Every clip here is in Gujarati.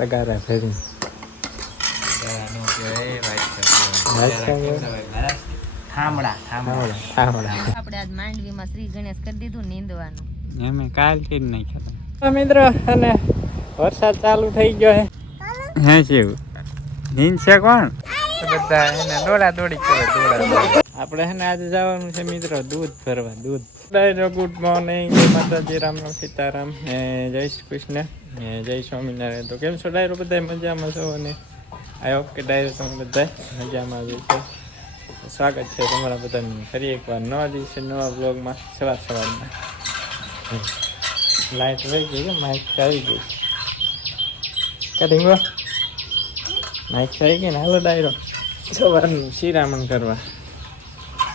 તગારા ફેરી. આપણે આજ માંડવીમાં શ્રી ગણેશ કરી દીધું નીંદવાનું. એમે કાલથી જ નહીં ખાતા મિત્રો અને વરસાદ ચાલુ થઈ ગયો હે. હે શિવ? નીંદ છે કોણ? બધા એને દોડા દોડી કરે દોડા આપણે છે ને આજે જવાનું છે મિત્રો દૂધ ભરવા, દૂધ. ડાયરો ગુડ મોર્નિંગ માતાજી, રામ રામ, સીતારામ એ જય શ્રી કૃષ્ણ, ને જય સ્વામિનારાયણ. તો કેમ છો ડાયરો બધા મજામાં છો અને? આઈ હોપ કે ડાયરો તમે બધા મજામાં છો સ્વાગત છે તમારા બધાનું. ફરી એકવાર નવા દિવસે નવા બ્લોગમાં સવાર સવારમાં. લાઈટ વહી ગઈ માઇક આવી ગઈ. કાઢીંગો માઇક આવી ગઈ ને. હાલો ડાયરો. સવારનું શિરામણ કરવા.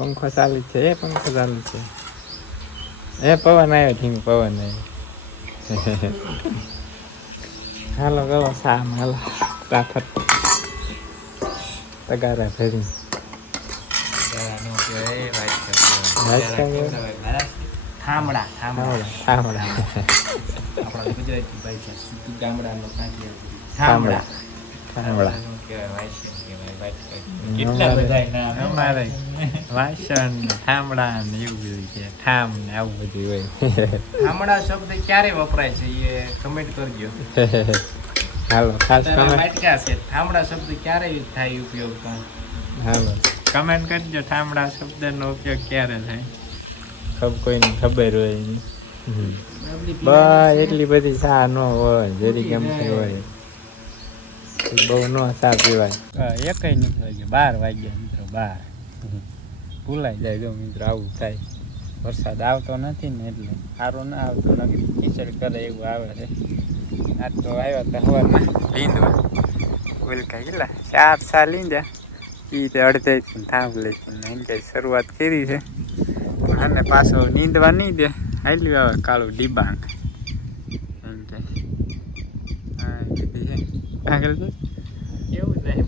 પંખો ચાલુ છે એ પંખો ચાલુ છે. એ પવન આવ્યો ઠીક પવન આવ્યો હાલો ગલો સામ હાલો. તાફત તગારા ફેરી આપણા ગુજરાતી ગામડાનો. થાંભળા. થાંભળા. થાંભળા. કેટલા બધા નામ અમારે વાસણ ને ને એવું બધું છે ઠામ ને આવું બધું હોય થાંભળા શબ્દ ક્યારે વપરાય છે એ કમેન્ટ કરજો હાલો ખાસ કમેન્ટ છે થાંભળા શબ્દ ક્યારે થાય ઉપયોગ હાલો કમેન્ટ કરજો ઠામડા શબ્દનો ઉપયોગ ક્યારે થાય. ખબ કોઈને ખબર હોય બસ એટલી બધી સા ન હોય જરી કેમ હોય. બહુ ન ચા પીવાય એકઈ નીકળે છે બાર વાગ્યા મિત્રો, બાર. ભૂલાઈ જાય જો મિત્રો, આવું થાય. વરસાદ આવતો નથી ને એટલે સારો ના આવતો નથી ખીચડ કરે એવું આવે છે. આજ તો આવ્યા હતા સવારમાં લીંદવા ઉલકા કેટલા ચાર ચા લીંદા એ તે અડધે થાંભ લે એની શરૂઆત કરી છે. અને પાછો નીંદવા નહીં દે. હાલ્યું આવે કાળું ડિબાંગ એમ કે હા કીધી આગળ એવું થાય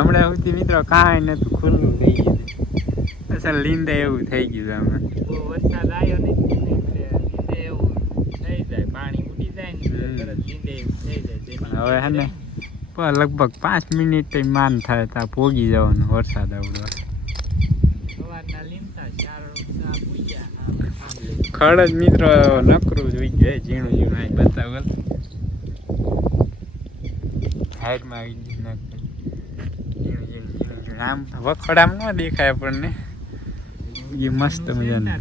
હમણાં સુધી મિત્રો કાંઈ નતું ખુલ્લું થઈ ગયું અસલ લીંદે એવું થઈ ગયું બહુ વરસાદ આવ્યો ને એવું થઈ જાય પાણી ઉડી જાય ને લીંદે એવું થઈ જાય હવે હે ને લગભગ પાંચ મિનિટ માન થાય ત્યાં પોગી જવાનો વરસાદ આવડો. ખડ જ મિત્રો નકરું જ હોય ગયું ઝીણું ઝીણું બતાવલ હાઈટમાં આવી ઝીણું આમ વખડામ ન દેખાય આપણને. એ મસ્ત મજાનું.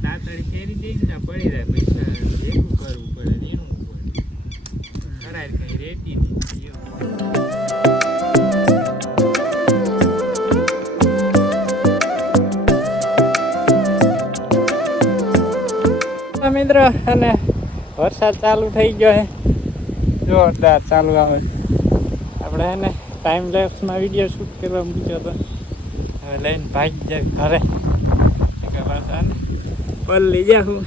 રેતી. હા અને વરસાદ ચાલુ થઈ ગયો છે. જોરદાર ચાલુ આવે છે. આપણે એને ટાઈમ લેપ્સમાં વીડિયો શૂટ કરવા મૂક્યો હતો. હવે લઈને ભાગી જાય ઘરે. પાછા ને પલ્લી જા હું.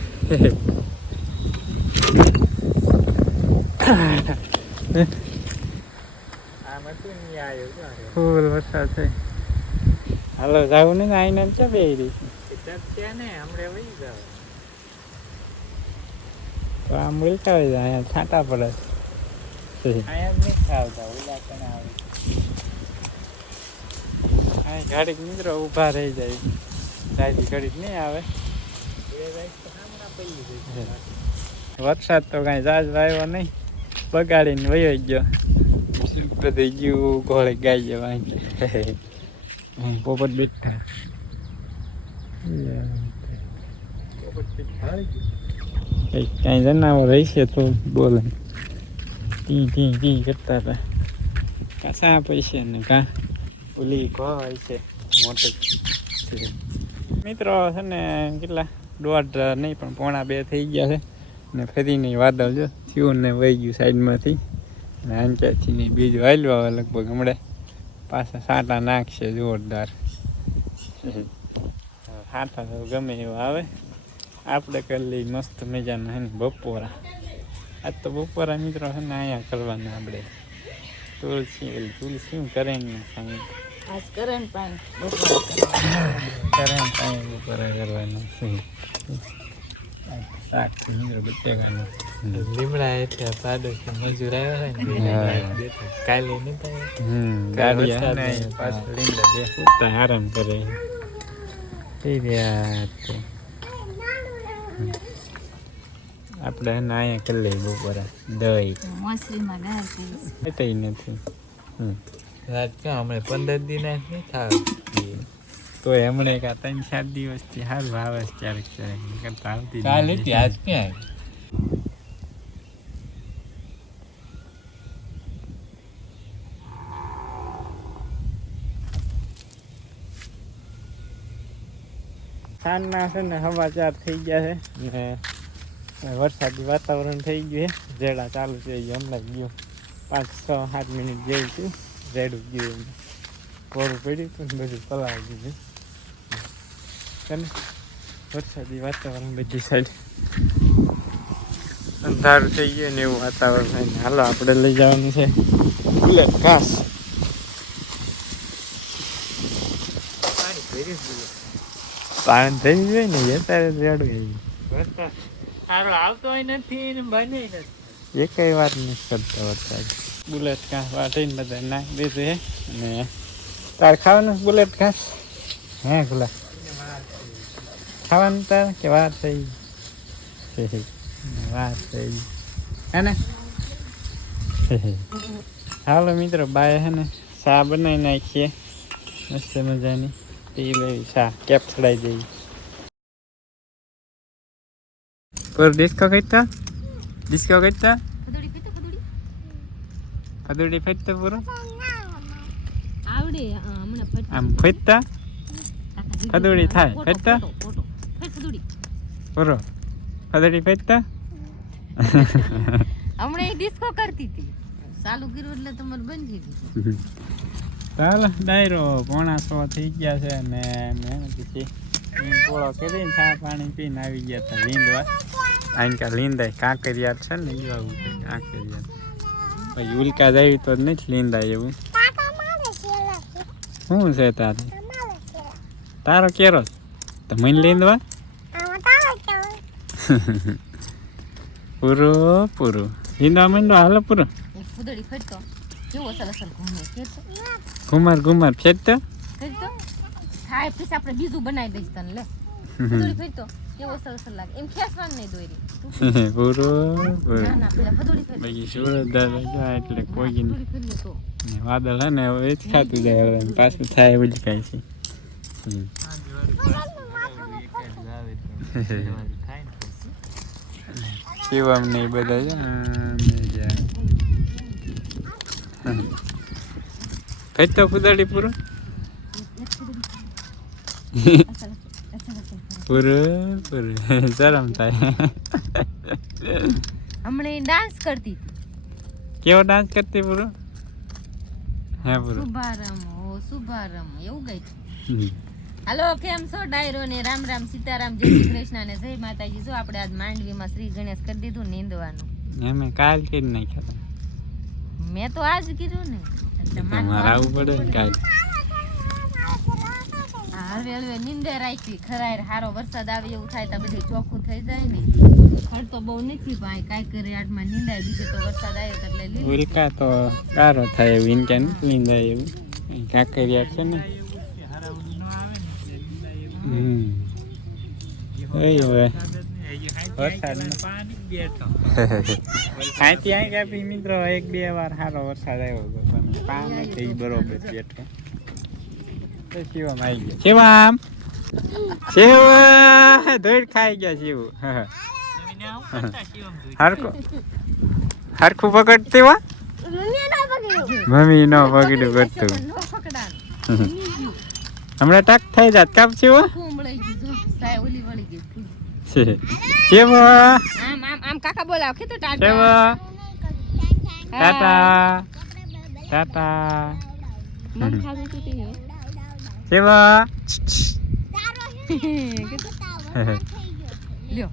ફૂલ વરસાદ છે. હાલો જાવું ને આઈને ચા બે રહી તો આમ ઉલટા હોય જાય છાંટા પડે. છે અહીંયા જ નહીં ખાવતા ઓલા પણ આવે. અહીં ઘડીક મિત્રો ઊભા રહી જાય. તાજી ઘડીક નહીં આવે. વરસાદ તો કાંઈ જાજ આવ્યો નહીં. બગાડીને વયો ગયો. બધું ગયું ઘોડે ગાઈ ગયો અહીં પોપટ બેઠા. કાંઈ જનાવર રહીશે તો બોલે. ટી ટી ટી કરતા હતા કાસા પૈસે ને કા ઓલી ઘો છે મોટી મિત્રો છે ને કેટલા દોઢ નહીં પણ પોણા બે થઈ ગયા છે ને ફરીને વાદળ જો થયું ને વહી ગયું સાઈડમાંથી અને અંચેથી ની બીજું હાલ્યો હવે લગભગ હમણાં પાછા સાટા નાખશે જોરદાર સાટા ગમે એવું આવે આપણે કરી મસ્ત મજાના બપોરા આજ તો બપોરા મિત્રો છે ને અહીંયા કરવાના આપણે. તુલસી ઓલી તુલસી શું કરે ને સાંઈ આજ કરણ પાણી. કરે પાણી બપોરા કરવાના છે શાક મિત્રો બટેકાનું. લીમડા એટલે પાડોશી મજૂર આવ્યા હોય ને. કાલે નતા ગાડી. પાછળ લીમડા બે આરામ કરે. રહ્યા આપણે એને અહીંયા કરી લઈએ બપોરા. દહીં. મોસરીમાં ગાર કરીશ નથી. રાત ક્યાં? હમણાં પંદર દિન નહીં થાવ તો એમણે કા ત્રણ સાત દિવસથી સારું આવે છે ક્યારેક ક્યારેક. કરતા આવતી કાલે આજ ક્યાં સાંજના છે ને સમાચાર થઈ ગયા છે. ને વરસાદી વાતાવરણ થઈ ગયું છે રેડા ચાલુ ગયું હમણાં ગયું. પાંચ, છ, સાત મિનિટ જેવું થયું. રેડું ગયું એમ. કોરું પડ્યું હતું ને બધું પલાવી દીધું. અને વરસાદી વાતાવરણ બધી સાઈડ અંધારું થઈ ગયું ને એવું વાતાવરણ થાય હાલો, આપણે લઈ જવાનું છે બુલેટ ઘાસ. પાણી થઈ ગયું. ને, અત્યારે રેડું એવું સારો આવતો નથી ને બને નથી. એ કઈ વાત નથી કરતા વરસાદ. બુલેટ ઘાસ વાટીને બધા નાખી દીધું હે અને તાર ખાવાનું બુલેટ ઘાસ? હે ગુલા. ખાવાનું તાર કે વાર થઈ? વાર થઈ. હે ને? હાલો મિત્રો બાય હે ને. ચા બનાવી નાખીએ? મસ્ત મજાની. પી લેવી શા? કેપ ચડાવી દઈએ. પર ડિસ્કો કઈતા ડિસ્કો પીતો કદુડી ફેટતા પૂરો આવડે હમણાં ફટ આમ ફેટતા ખદોડી થાય. ફેટતા? Photo, photo. ફેટ ખદોડી. પૂરો કદુડી ફેટતા હમણાં ડિસ્કો કરતી હતી ચાલુ કર્યું એટલે તમારે બંધ થઈ ચાલો ડાયરો પોણા સો થઈ ગયા છે અને મેં પછી પોળો કરીને ચા પાણી પીને આવી ગયા હતા લીંદવા આઈને કા લીંદાય કાંકરિયાર છે ને એ આવું છે કાંકરિયાર પછી ઉલ્કા જાય તો જ નથી લીંદાય એવું શું છે તારે તારો કેરો છે? તો મને લીંદવા પૂરો પૂરો લીંદવા માંડો હાલો પૂરો એક ખદોડી ફેટતો કેવો અસલ અસલ ઘૂમે ફેરતો ઘુમાર ઘુમાર ફેરતો ફેરતો થાય પછી આપણે બીજું બનાવી દઈશ તને લે ખદોડી ફેરતો કેવો અસલ અસલ લાગે એમ ખેંચવાનું નહીં દોરી પૂરો બાકી સુરત દાદા એટલે કોઈ વાદળ હે ને હવે એ જ ખાતું જાય હવે પાછું થાય એવું જ કાંઈ છે. શિવમ ને બધા છે જાય કુદાડી પૂરો અસલ પૂરો પૂરો. શરમ થાય. હમણે ડાન્સ કરતી. કેવો ડાન્સ કરતી પૂરો? હે પૂરો. શુભારમ ઓ શુભારમ એવું ગઈ હાલો કેમ છો? ડાયરો ને રામ રામ સીતારામ જય શ્રી કૃષ્ણ ને જય માતાજી. જો આપણે આજ માંડવીમાં શ્રી ગણેશ કરી દીધું નીંદવાનું. એમે કાલ કરી નાખ્યા મેં તો આજ કીધું ને. તમારે આવવું પડે કાલ. હા, હળવે હળવે નીંદે રાખી. ખરાય હારો વરસાદ આવે એવું થાય તો બધું ચોખ્ખું થઈ જાય ને. ખડ તો બહુ નથી ભાઈ કાંઈ કરી આટમાં નીંદાય બીજે તો વરસાદ આવ્યો તો એટલે ઉલકા તો કારો થાય એવું ઇનકા નથી નીંદાય એવું. કાંકરિયા છે ને. હારાવડી ન આવે ને એટલે લીંદાય એવું. હમ પાણી મિત્રો એક બે વાર સારો વરસાદ આવ્યો હતો પણ ઈ બરોબર બેઠો. શિવમ. આવી ગયા શિવમ શિવ ધોઈડ ખાઈ ગયા શિવ. ધોઈ. હરખું. હરખું પકડતી વા મમ્મી નો પકડ્યું કરતું હમણાં ટક થઈ જાત. કાપ છે. શિવ. આમ કાકા ટાટા. ટાટા લ્યો.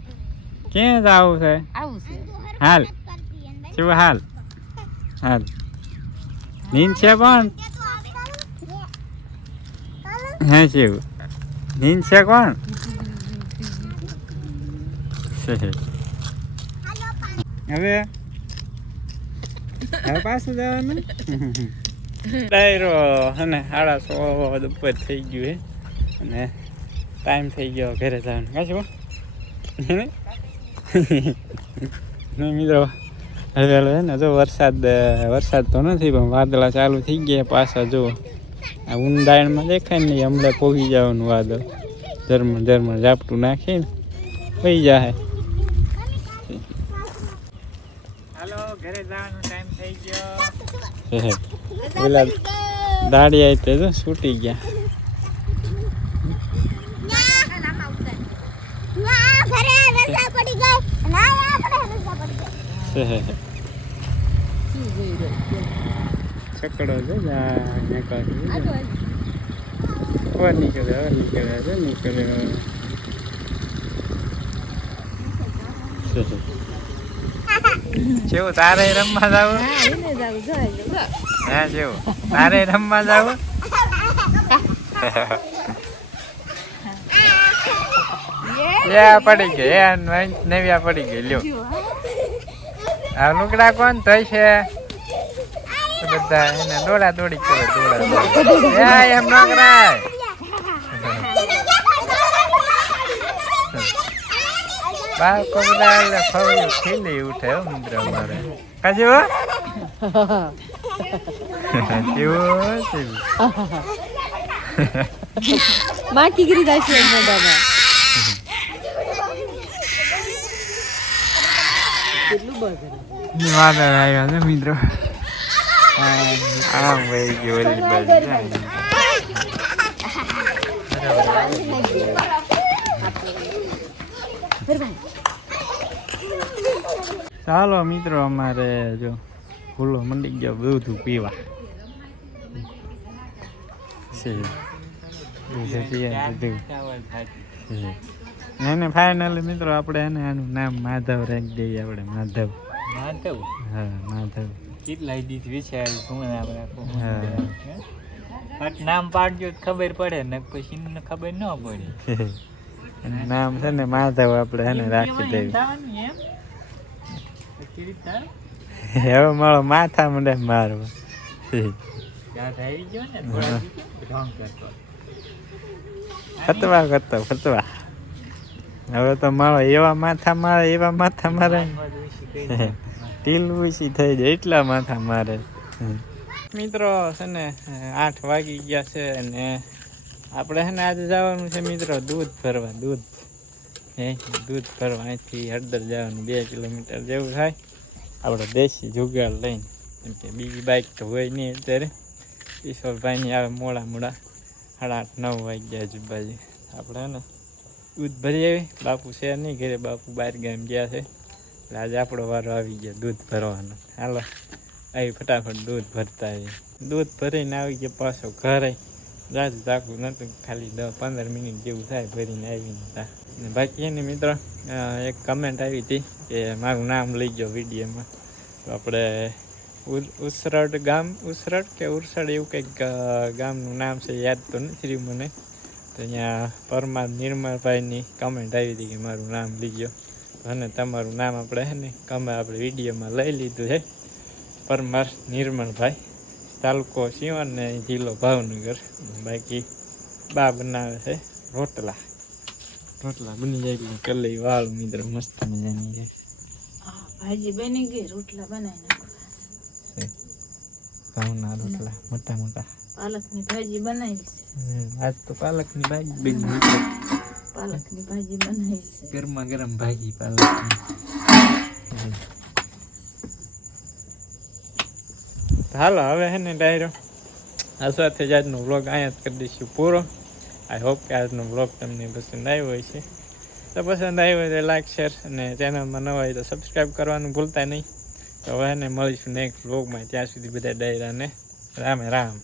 ક્યાં જવું છે? આવું છે. હાલ. શિવ હાલ? હાલ. નીંદ છે કોણ? હે શિવ. નીંદ છે કોણ? હવે? હવે પાછું જવાનું? ડાયરો અને સાડા સો ઉપર થઈ ગયું હે. અને ટાઈમ થઈ ગયો ઘરે જવાનું. કાશું નહીં મિત્રો હવે હાલો હે ને જો વરસાદ વરસાદ તો નથી પણ વાદળા ચાલુ થઈ ગયા પાછા જો. આ ઊંડાણમાં દેખાય ને હમણાં પોગી જવાનું વાદળ. ઝરમણ ઝરમણ ઝાપટું નાખીને પઈ જાય હાલો ઘરે જવાનો ટાઈમ થઈ ગયો. પેલા દાડી આવી તો છૂટી ગયા. છકડો છે નીકળે નીકળે. કેવું તારે રમવા જાવ? હે જેવું. તારે રમવા જાવ? યા પડી ગઈ એ નવ્યા પડી ગઈ લ્યો. આ લુગડા કોણ થઈ છે? બધા એને દોડા દોડી કરે દોડા એમ ન કરાય. બાળકો બધા એટલે ફવડ્યું ખીલી ઉઠે હો મિત્ર અમારે કાજુ કેવું કેવું માકી ગીરી જાય છે મોઢામાં વાદળ આવ્યા છે મિત્રો આમ વહી ગયો ઓલી બાજુ જાય. ચાલો મિત્રો અમારે જો ફૂલો મંડી ગયો બધું પીવા. એને ફાઇનલી મિત્રો આપણે એને આનું નામ માધવ રાખી દઈએ આપણે માધવ. માધવ? હા માધવ. કેટલા દીધ વિચાર શું નામ રાખો? હા. નામ પાડજો ખબર પડે ને પછી ખબર ન પડે. નામ છે ને માધવ આપણે એને રાખી રીતના હવે મારો માથા મને મારવા. ને? ફતવા કરતો ફતવા. હવે તો મારો એવા માથા મારે એવા માથા મારે. ટીલ ઉછી થઈ જાય એટલા માથા મારે. મિત્રો છે ને આઠ વાગી ગયા છે અને આપણે છે ને આજે જવાનું છે મિત્રો દૂધ ભરવા દૂધ. હે દૂધ ભરવા અહીંથી હળદર જવાનું બે કિલોમીટર જેવું થાય. આપણે દેશી જુગાડ લઈને, કેમ કે બીજી બાઇક તો હોય નહીં અત્યારે. ઈશ્વરભાઈની આવે મોડા મોડા સાડા આઠ, નવ વાગ્યા આજુબાજુ આપણે ને દૂધ ભરી આવી. બાપુ છે નહીં ઘરે, બાપુ બહાર ગામ ગયા છે. એટલે આજે આપણો વારો આવી ગયો દૂધ ભરવાનો. હાલો, આવી ફટાફટ દૂધ ભરતા આવી દૂધ ભરીને આવી ગયો પાછો ઘરે. જાજુ તાકું નહોતું ખાલી દસ પંદર મિનિટ જેવું થાય ભરીને આવીને ત્યાં ને બાકી એની મિત્રો એક કમેન્ટ આવી હતી કે મારું નામ લઈ ગયો વિડીયોમાં. તો આપણે ઉસરડ ગામ, ઉસરડ કે ઉરસડ એવું કંઈક ગામનું નામ છે, યાદ તો નથી રહ્યું મને. તો અહીંયા પરમાર નિર્મળભાઈની કમેન્ટ આવી હતી કે મારું નામ લીજો અને તમારું નામ આપણે હે ને કમે આપણે વિડીયોમાં લઈ લીધું છે. પરમાર નિર્મળભાઈ તાલુકો સિંવણ ને જિલ્લો ભાવનગર. બાકી બા બનાવે છે રોટલા. રોટલા બની જાય કલઈ વાળ મિત્ર મસ્ત મજાની છે. ભાજી બની ગઈ રોટલા બનાવી નાખો ભાવના રોટલા મોટા મોટા. પાલકની ભાજી બનાવી છે. આજ તો પાલકની ભાજી બની પાલકની ભાજી બનાવી છે. ગરમા ગરમ ભાજી પાલકની તો હાલો, હવે હે ને ડાયરો. આ સાથે જ આજનો વ્લોગ અહીંયા જ કરી દઈશું પૂરો. આઈ હોપ કે આજનો વ્લોગ તમને પસંદ આવ્યો હોય છે તો પસંદ આવ્યો હોય તો લાઈક શેર અને ચેનલમાં ન હોય તો સબસ્ક્રાઈબ કરવાનું ભૂલતા નહીં. તો હવે ને મળીશું નેક્સ્ટ વ્લોગમાં. ત્યાં સુધી બધા ડાયરાને રામે રામ.